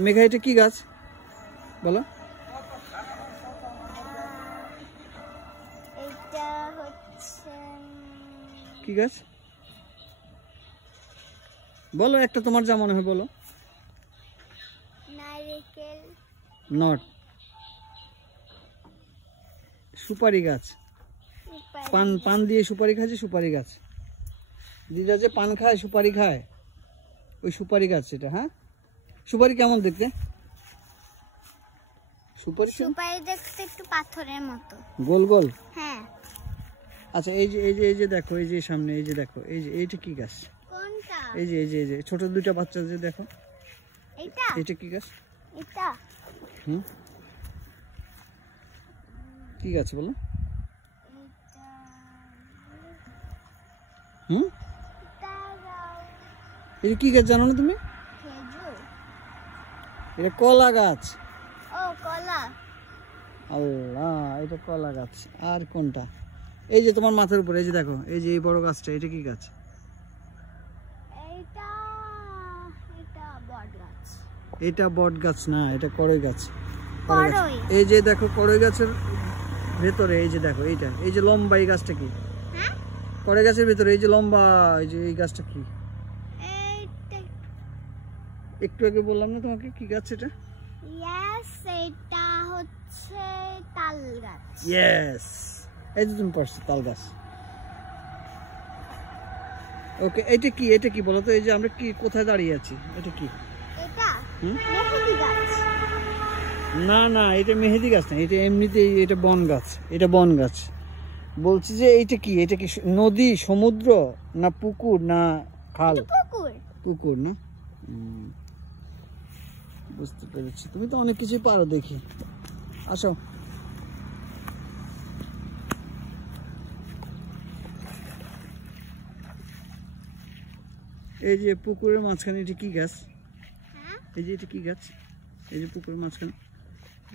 মেঘা এটা কি গাছ বলো? এটা হচ্ছে কি গাছ বলো, একটা তোমার যা মনে হয় বলো। নারকেল। নট। সুপারি গাছ। পান পান দিয়ে সুপারি খাচ্ছে, সুপারি গাছ। দিদা যে পান খায় সুপারি খায়, ওই সুপারি গাছ এটা। হ্যাঁ, সুপারি কেমন দেখতে? সুপারি সুপারি দেখতে একটু পাথরের মতো, গোল গোল। হ্যাঁ। আচ্ছা এই যে এই যে এই যে দেখো, এই যে সামনে এই যে দেখো, এই যে এইটা কি গাছ? কোনটা? এই যে এই যে এই যে ছোট দুইটা বাচ্চা যে দেখো, এটা এটা কি গাছ? এটা কি গাছ বলো? এটা কি গাছ জানো না তুমি? খেজুর। এটা কলা গাছ। ও কলা। আল্লাহ, এটা কলা গাছ। আর কোনটা? এই যে তোমার মাথার উপরে এই যে দেখো, এই যে এই বড় গাছটা, এটা কি গাছ? এটা এটা বট গাছ। এটা বট গাছ না, এটা কড়ই গাছ। কড়ই। এই যে দেখো কড়ই গাছের ভেতরে এই যে দেখো, এইটা এই যে লম্বা এই গাছটা কি? হ্যাঁ, কড়ই গাছের ভেতরে এই যে লম্বা এই যে এই গাছটা কি? এইটা একটু আগে বললাম না তোমাকে কি গাছ এটা? ইয়েস, এটা হচ্ছে তাল গাছ। ইয়েস, এই যে তুমি পারছো, তাল গাছ। ওকে, এটা কি? এটা কি বলো তো? এই যে আমরা কি কোথায় দাঁড়িয়ে আছি, এটা কি? এটা মেহেদি গাছ। না না, এটা মেহেদি গাছ না, এটা এমনিতেই এটা বন গাছ। এটা বন গাছ। বলছি যে এইটা কি? এটা কি নদী, সমুদ্র, না পুকুর, না খাল? পুকুর। পুকুর না? বুঝতে পেরেছি, তুমি তো অনেক কিছুই পারো দেখি। আসো। এই যে পুকুরের মাঝখানে এটা কি গাছ? এই যে এটা কি গাছ? এই যে পুকুরের মাঝখানে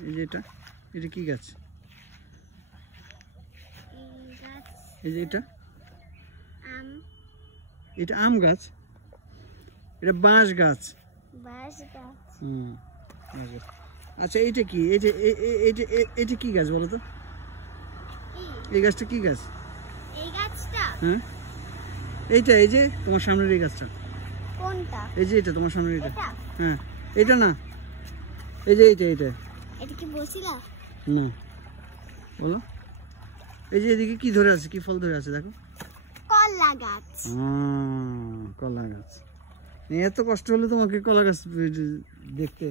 এই যে এটা, এটা কি গাছ? এই যে এটা, এটা আম গাছ। এটা বাঁশ গাছ। বাঁশ গাছ। বাঁশ গাছ। আচ্ছা এইটা কি? এই যে এটা কি গাছ বলো তো? এই গাছটা কি গাছ? এই গাছটা? হ্যাঁ, এইটা এই যে তোমার সামনের এই গাছটা। কোনটা? এই যে এটা তোমার সামনের এটা। এটা? হ্যাঁ, এটা না, এই যে এইটা এইটা। এটা কি বসিলা? না, বলো। এই যে এদিকে কি ধরে আছে, কি ফল ধরে আছে দেখো? কলা গাছ। কলা গাছ। এত কষ্ট হলো তোমাকে কলা গাছ দেখতে?